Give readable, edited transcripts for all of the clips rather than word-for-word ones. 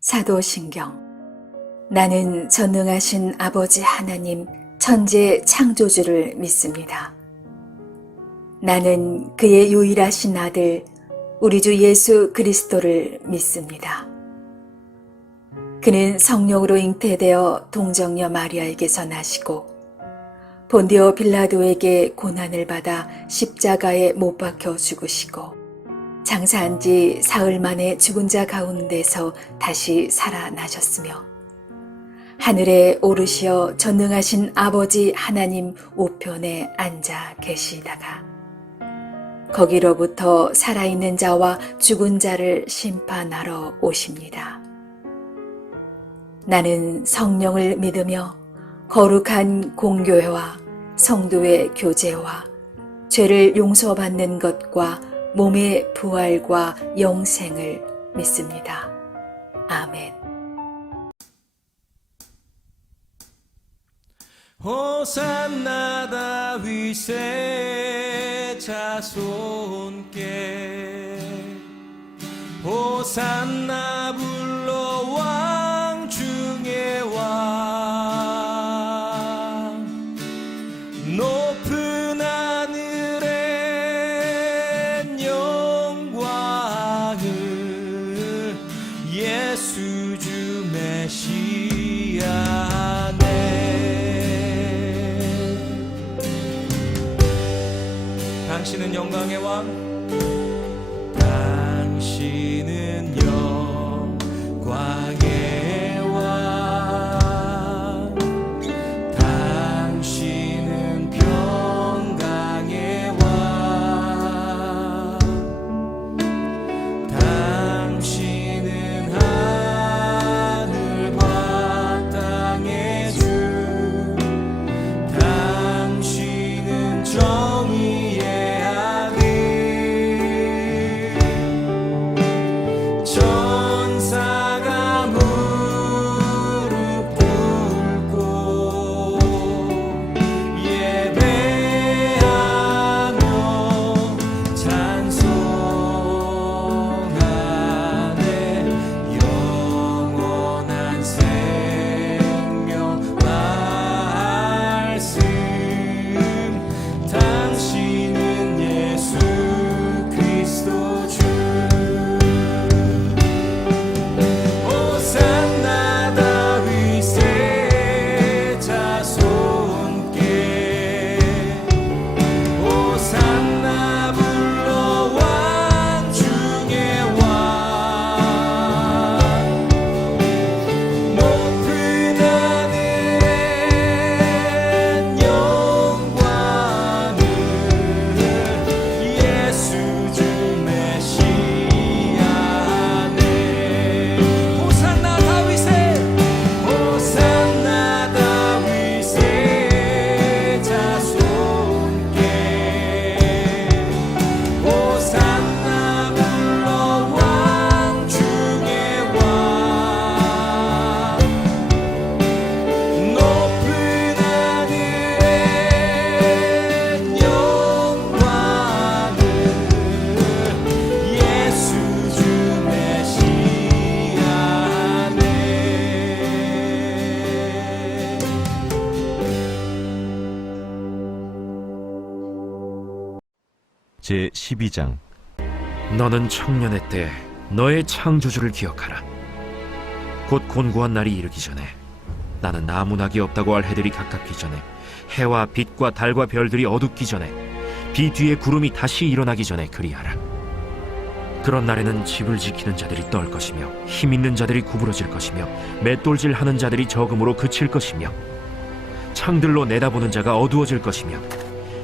사도신경. 나는 전능하신 아버지 하나님 천지 창조주를 믿습니다. 나는 그의 유일하신 아들 우리 주 예수 그리스도를 믿습니다. 그는 성령으로 잉태되어 동정녀 마리아에게서 나시고 본디오 빌라도에게 고난을 받아 십자가에 못 박혀 죽으시고 장사한 지 사흘 만에 죽은 자 가운데서 다시 살아나셨으며 하늘에 오르시어 전능하신 아버지 하나님 우편에 앉아 계시다가 거기로부터 살아있는 자와 죽은 자를 심판하러 오십니다. 나는 성령을 믿으며 거룩한 공교회와 성도의 교제와 죄를 용서받는 것과 몸의 부활과 영생을 믿습니다. 아멘. 호산나 다윗의 자손께 호산나 불러 왕 중의 왕 높은 하늘엔 영광을 예수 주 메시아네. 당신은 영광의 왕, 당신은 영광의 왕, 당신은 평강의 왕, 당신은 하늘과 땅의 주, 당신은 정의의 전사가 무릎 꿇고 예배하며 찬송하네. 영원한 생명 말씀, 당신은 예수 그리스도 주. 호산나 다윗의 자손께 호산나 불러 왕 중의 왕 높은 하늘엔 영광을 예수 주 메시아네. 호산나 다윗의 자손께 호산나 불러 왕 중의 왕 높은 하늘엔 영광을 예수 주 메시아네. 제12장. 너는 청년의 때 너의 창조주를 기억하라. 곧 곤고한 날이 이르기 전에 나는 나무나기 없다고 할 해들이 가깝기 전에 해와 빛과 달과 별들이 어둡기 전에 비 뒤에 구름이 다시 일어나기 전에 그리하라. 그런 날에는 집을 지키는 자들이 떨 것이며 힘 있는 자들이 구부러질 것이며 맷돌질하는 자들이 적음으로 그칠 것이며 창들로 내다보는 자가 어두워질 것이며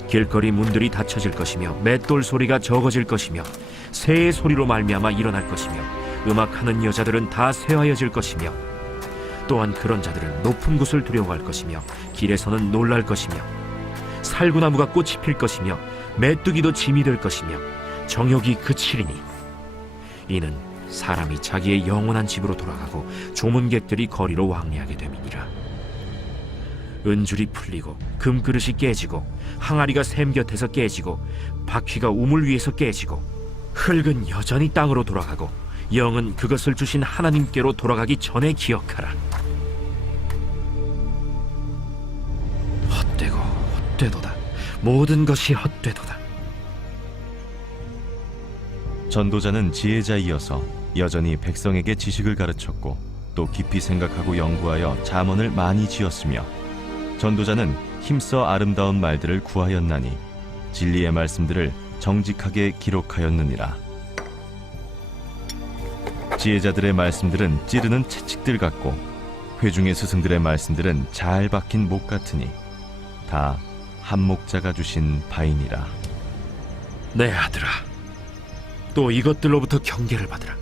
길거리 문들이 닫혀질 것이며 맷돌 소리가 적어질 것이며 새의 소리로 말미암아 일어날 것이며 음악하는 여자들은 다 쇠하여질 것이며 또한 그런 자들은 높은 곳을 두려워할 것이며 길에서는 놀랄 것이며 살구나무가 꽃이 필 것이며 메뚜기도 짐이 될 것이며 정욕이 그치리니 이는 사람이 자기의 영원한 집으로 돌아가고 조문객들이 거리로 왕래하게 됨이니라. 은줄이 풀리고 금그릇이 깨지고 항아리가 샘 곁에서 깨지고 바퀴가 우물 위에서 깨지고 흙은 여전히 땅으로 돌아가고 영은 그것을 주신 하나님께로 돌아가기 전에 기억하라. 헛되고 헛되도다. 모든 것이 헛되도다. 전도자는 지혜자이어서 여전히 백성에게 지식을 가르쳤고 또 깊이 생각하고 연구하여 잠언을 많이 지었으며 전도자는 힘써 아름다운 말들을 구하였나니 진리의 말씀들을 정직하게 기록하였느니라. 지혜자들의 말씀들은 찌르는 채찍들 같고 회중의 스승들의 말씀들은 잘 박힌 목 같으니 다 한 목자가 주신 바이니라. 내 아들아, 또 이것들로부터 경계를 받으라.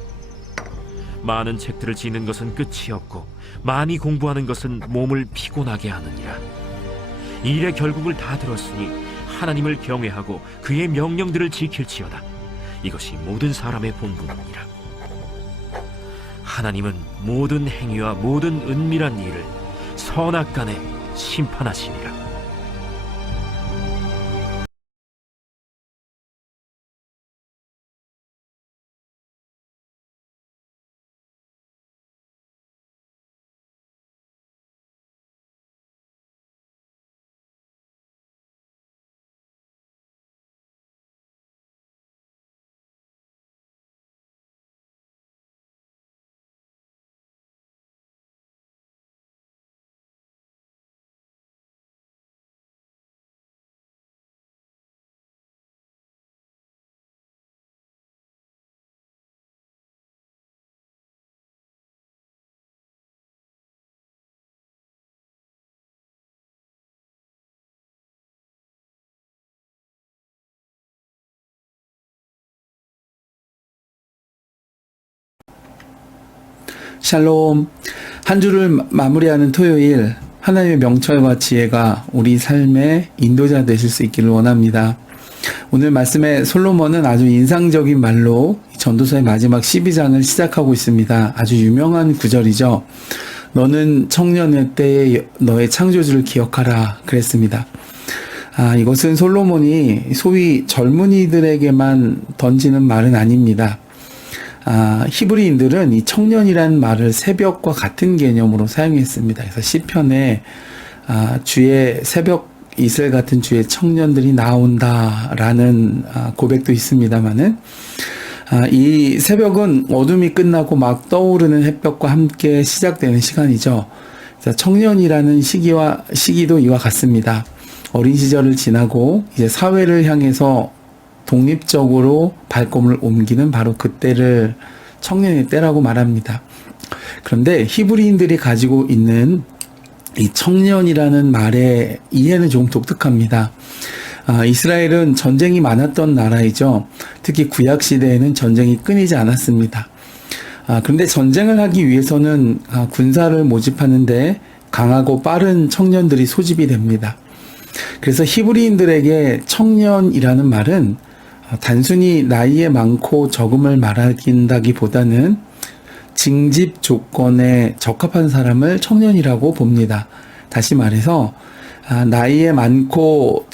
많은 책들을 지는 것은 끝이 없고 많이 공부하는 것은 몸을 피곤하게 하느니라. 이 일의 결국을 다 들었으니 하나님을 경외하고 그의 명령들을 지킬지어다. 이것이 모든 사람의 본분이니라. 하나님은 모든 행위와 모든 은밀한 일을 선악간에 심판하시니라. 샬롬. 한 주를 마무리하는 토요일, 하나님의 명철과 지혜가 우리 삶의 인도자 되실 수 있기를 원합니다. 오늘 말씀에 솔로몬은 아주 인상적인 말로 전도서의 마지막 12장을 시작하고 있습니다. 아주 유명한 구절이죠. 너는 청년의 때에 너의 창조주를 기억하라 그랬습니다. 이것은 솔로몬이 소위 젊은이들에게만 던지는 말은 아닙니다. 히브리인들은 이 청년이라는 말을 새벽과 같은 개념으로 사용했습니다. 그래서 시편에 주의 새벽 이슬 같은 주의 청년들이 나온다라는 고백도 있습니다만은 이 새벽은 어둠이 끝나고 막 떠오르는 햇볕과 함께 시작되는 시간이죠. 그래서 청년이라는 시기도 이와 같습니다. 어린 시절을 지나고 이제 사회를 향해서 독립적으로 발걸음을 옮기는 바로 그때를 청년의 때라고 말합니다. 그런데 히브리인들이 가지고 있는 이 청년이라는 말의 이해는 좀 독특합니다. 이스라엘은 전쟁이 많았던 나라이죠. 특히 구약 시대에는 전쟁이 끊이지 않았습니다. 그런데 전쟁을 하기 위해서는 군사를 모집하는데 강하고 빠른 청년들이 소집이 됩니다. 그래서 히브리인들에게 청년이라는 말은 단순히 나이에 많고 적음을 말하긴다기보다는 징집 조건에 적합한 사람을 청년이라고 봅니다. 다시 말해서 나이에 많고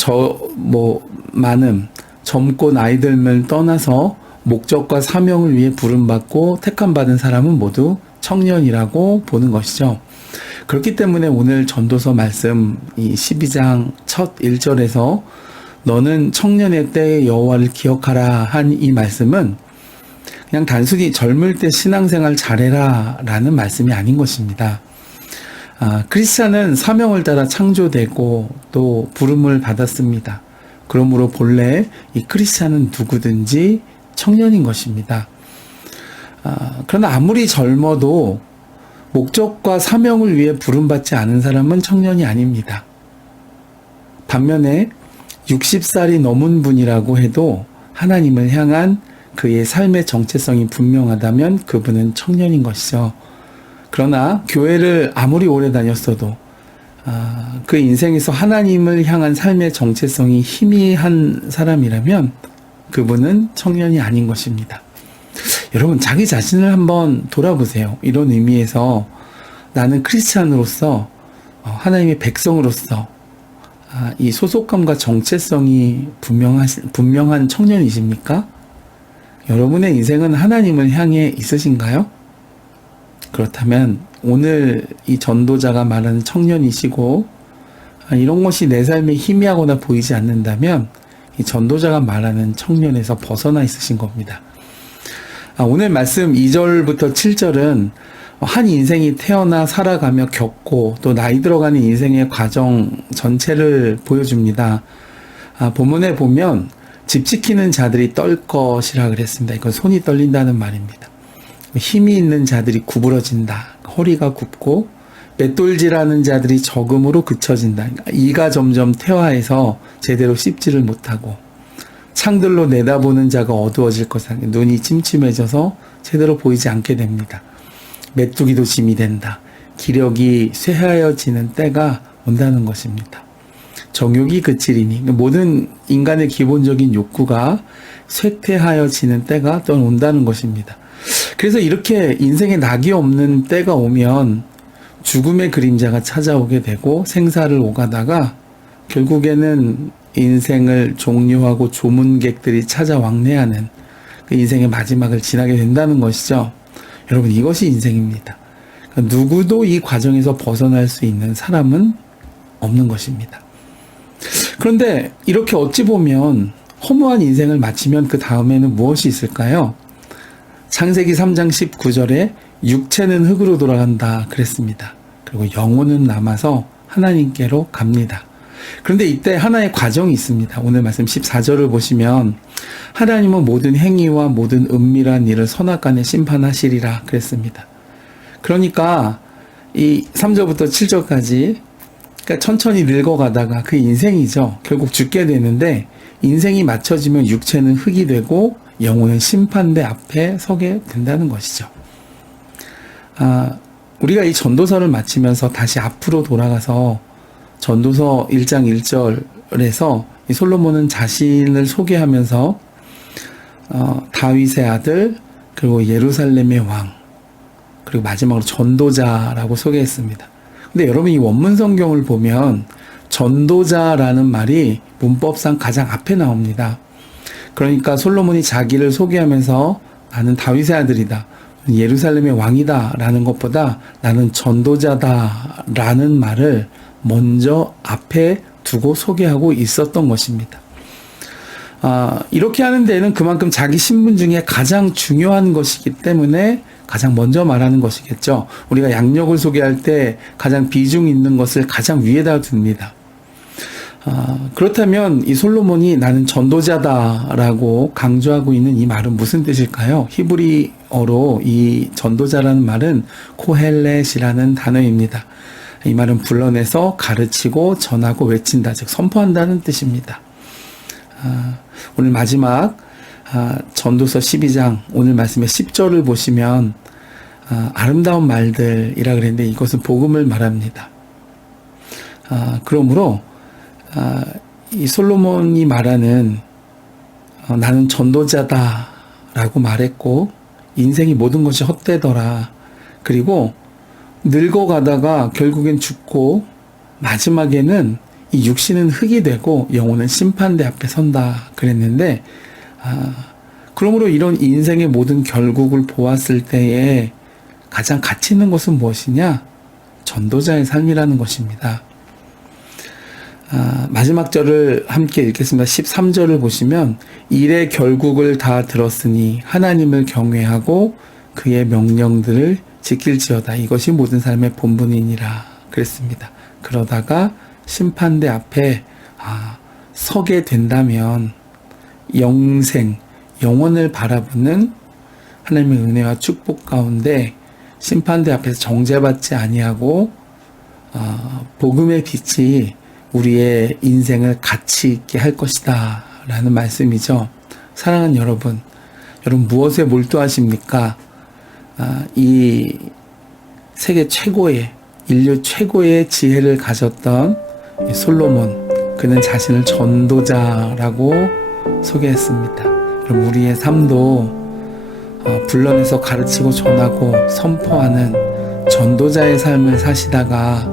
많음, 젊고 나이 듦을 떠나서 목적과 사명을 위해 부름받고 택함받은 사람은 모두 청년이라고 보는 것이죠. 그렇기 때문에 오늘 전도서 말씀 이 12장 첫 1절에서 너는 청년의 때의 여호와를 기억하라 한 이 말씀은 그냥 단순히 젊을 때 신앙생활 잘해라 라는 말씀이 아닌 것입니다. 크리스찬은 사명을 따라 창조되고 또 부름을 받았습니다. 그러므로 본래 이 크리스찬은 누구든지 청년인 것입니다. 그러나 아무리 젊어도 목적과 사명을 위해 부름받지 않은 사람은 청년이 아닙니다. 반면에 60살이 넘은 분이라고 해도 하나님을 향한 그의 삶의 정체성이 분명하다면 그분은 청년인 것이죠. 그러나 교회를 아무리 오래 다녔어도 그 인생에서 하나님을 향한 삶의 정체성이 희미한 사람이라면 그분은 청년이 아닌 것입니다. 여러분, 자기 자신을 한번 돌아보세요. 이런 의미에서 나는 크리스찬으로서 하나님의 백성으로서 이 소속감과 정체성이 분명한 청년이십니까? 여러분의 인생은 하나님을 향해 있으신가요? 그렇다면 오늘 이 전도자가 말하는 청년이시고 이런 것이 내 삶에 희미하거나 보이지 않는다면 이 전도자가 말하는 청년에서 벗어나 있으신 겁니다. 오늘 말씀 2절부터 7절은 한 인생이 태어나 살아가며 겪고 또 나이 들어가는 인생의 과정 전체를 보여줍니다. 본문에 보면 집 지키는 자들이 떨 것이라 그랬습니다. 이건 손이 떨린다는 말입니다. 힘이 있는 자들이 구부러진다. 허리가 굽고 맷돌질하는 자들이 적음으로 그쳐진다. 이가 점점 퇴화해서 제대로 씹지를 못하고 창들로 내다보는 자가 어두워질 것이다. 눈이 침침해져서 제대로 보이지 않게 됩니다. 메뚜기도 짐이 된다. 기력이 쇠하여지는 때가 온다는 것입니다. 정욕이 그치리니 모든 인간의 기본적인 욕구가 쇠퇴하여지는 때가 또 온다는 것입니다. 그래서 이렇게 인생에 낙이 없는 때가 오면 죽음의 그림자가 찾아오게 되고 생사를 오가다가 결국에는 인생을 종료하고 조문객들이 찾아 왕래하는 그 인생의 마지막을 지나게 된다는 것이죠. 여러분, 이것이 인생입니다. 그러니까 누구도 이 과정에서 벗어날 수 있는 사람은 없는 것입니다. 그런데 이렇게 어찌 보면 허무한 인생을 마치면 그 다음에는 무엇이 있을까요? 창세기 3장 19절에 육체는 흙으로 돌아간다 그랬습니다. 그리고 영혼은 남아서 하나님께로 갑니다. 그런데 이때 하나의 과정이 있습니다. 오늘 말씀 14절을 보시면 하나님은 모든 행위와 모든 은밀한 일을 선악간에 심판하시리라 그랬습니다. 그러니까 이 3절부터 7절까지 그러니까 천천히 늙어가다가 그 인생이죠. 결국 죽게 되는데 인생이 맞춰지면 육체는 흙이 되고 영혼은 심판대 앞에 서게 된다는 것이죠. 우리가 이 전도서를 마치면서 다시 앞으로 돌아가서 전도서 1장 1절에서 이 솔로몬은 자신을 소개하면서 다윗의 아들, 그리고 예루살렘의 왕, 그리고 마지막으로 전도자라고 소개했습니다. 근데 여러분, 이 원문 성경을 보면 전도자라는 말이 문법상 가장 앞에 나옵니다. 그러니까 솔로몬이 자기를 소개하면서 나는 다윗의 아들이다, 예루살렘의 왕이다 라는 것보다 나는 전도자다 라는 말을 먼저 앞에 두고 소개하고 있었던 것입니다. 이렇게 하는 데는 그만큼 자기 신분 중에 가장 중요한 것이기 때문에 가장 먼저 말하는 것이겠죠. 우리가 양력을 소개할 때 가장 비중 있는 것을 가장 위에다 둡니다. 그렇다면 이 솔로몬이 나는 전도자다라고 강조하고 있는 이 말은 무슨 뜻일까요? 히브리어로 이 전도자라는 말은 코헬렛이라는 단어입니다. 이 말은 불러내서 가르치고 전하고 외친다, 즉 선포한다는 뜻입니다. 오늘 마지막 전도서 12장 오늘 말씀의 10절을 보시면 아름다운 말들이라 그랬는데 이것은 복음을 말합니다. 그러므로 이 솔로몬이 말하는 나는 전도자다라고 말했고 인생이 모든 것이 헛되더라. 그리고 늙어가다가 결국엔 죽고 마지막에는 이 육신은 흙이 되고 영혼은 심판대 앞에 선다 그랬는데 그러므로 이런 인생의 모든 결국을 보았을 때에 가장 가치 있는 것은 무엇이냐? 전도자의 삶이라는 것입니다. 마지막 절을 함께 읽겠습니다. 13절을 보시면 일의 결국을 다 들었으니 하나님을 경외하고 그의 명령들을 지킬지어다. 이것이 모든 사람의 본분이니라 그랬습니다. 그러다가 심판대 앞에 서게 된다면 영생, 영원을 바라보는 하나님의 은혜와 축복 가운데 심판대 앞에서 정죄받지 아니하고 복음의 빛이 우리의 인생을 가치 있게 할 것이다 라는 말씀이죠. 사랑하는 여러분 무엇에 몰두하십니까? 이 세계 최고의, 인류 최고의 지혜를 가졌던 솔로몬, 그는 자신을 전도자라고 소개했습니다. 그럼 우리의 삶도 불러내서 가르치고 전하고 선포하는 전도자의 삶을 사시다가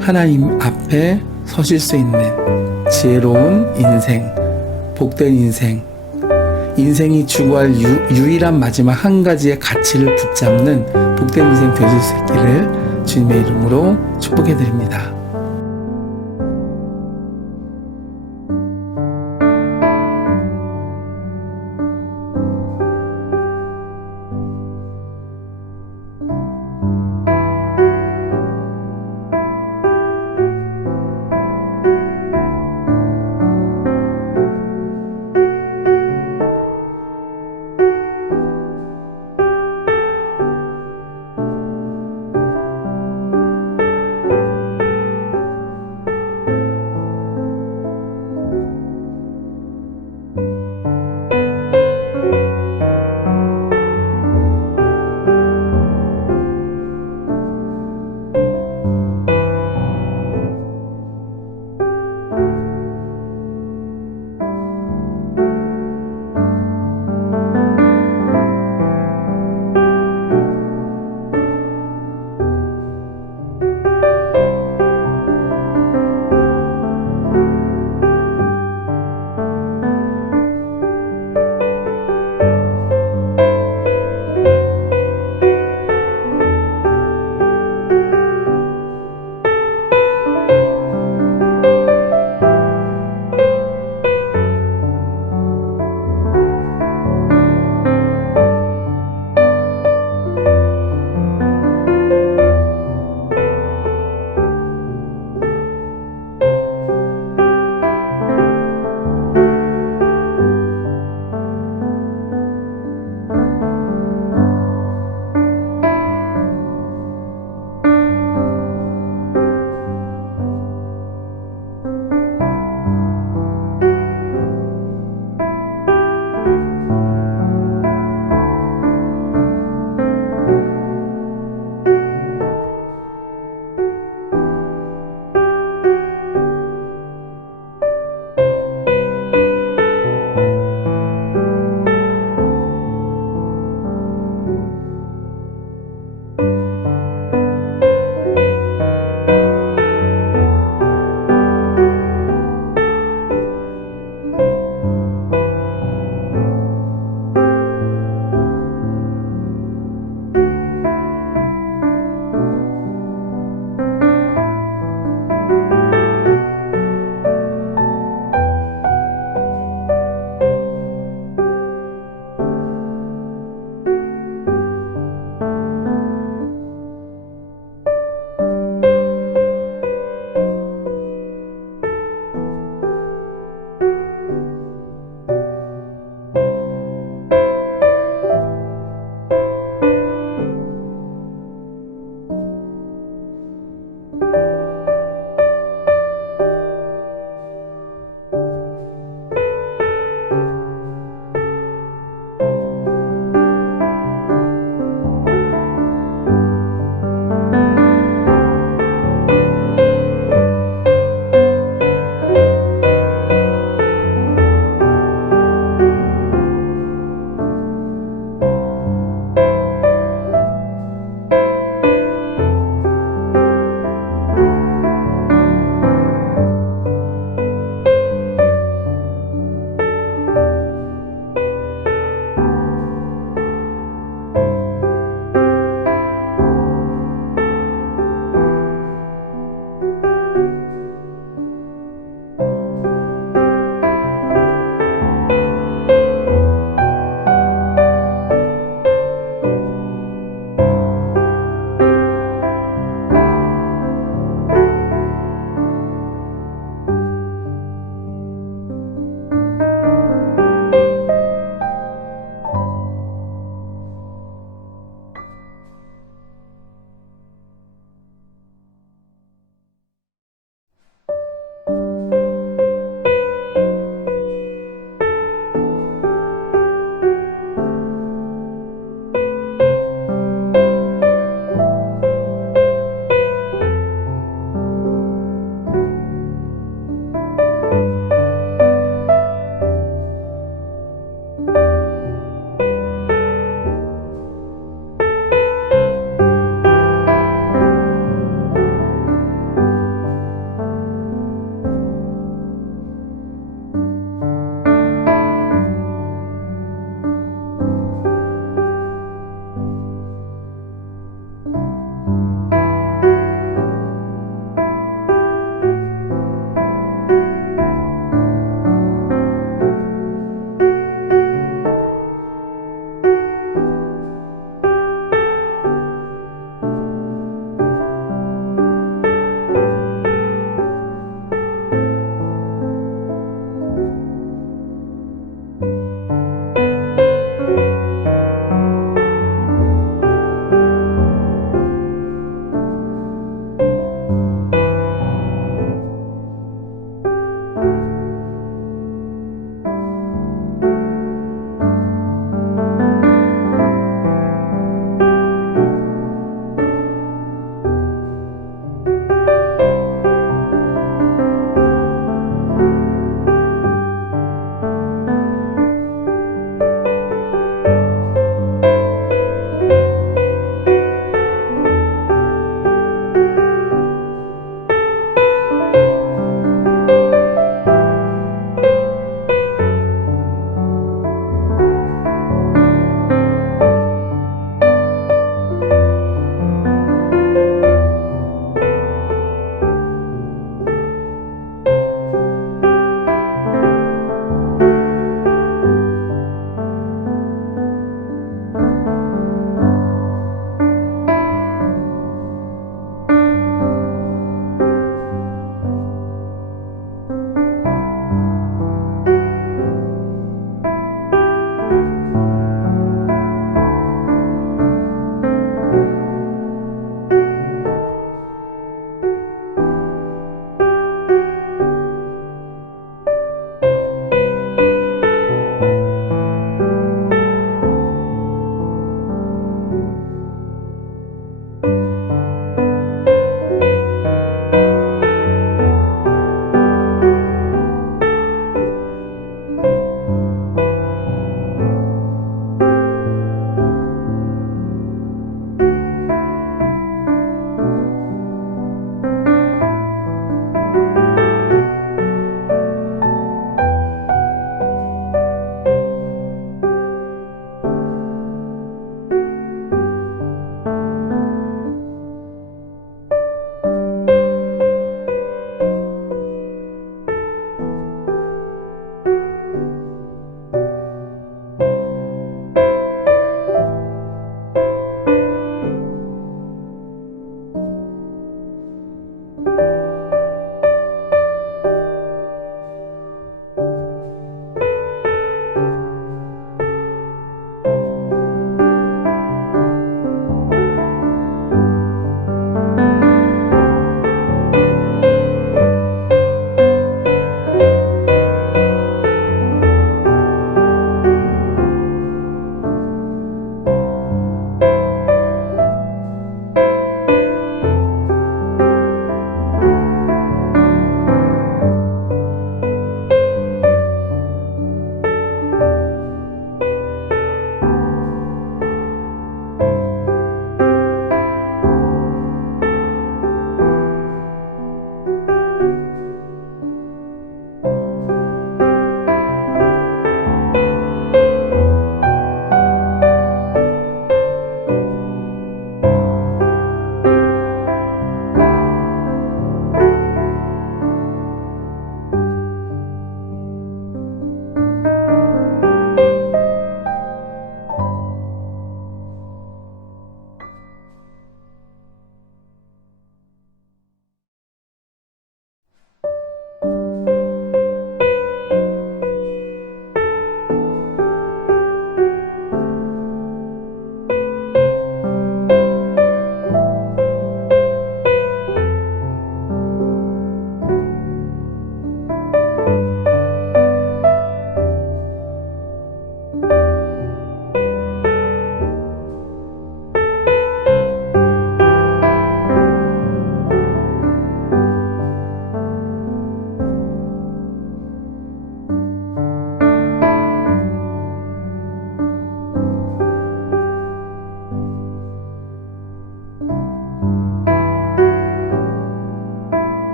하나님 앞에 서실 수 있는 지혜로운 인생, 복된 인생, 인생이 추구할 유일한 마지막 한 가지의 가치를 붙잡는 복된 인생 되실 수 있기를 주님의 이름으로 축복해 드립니다.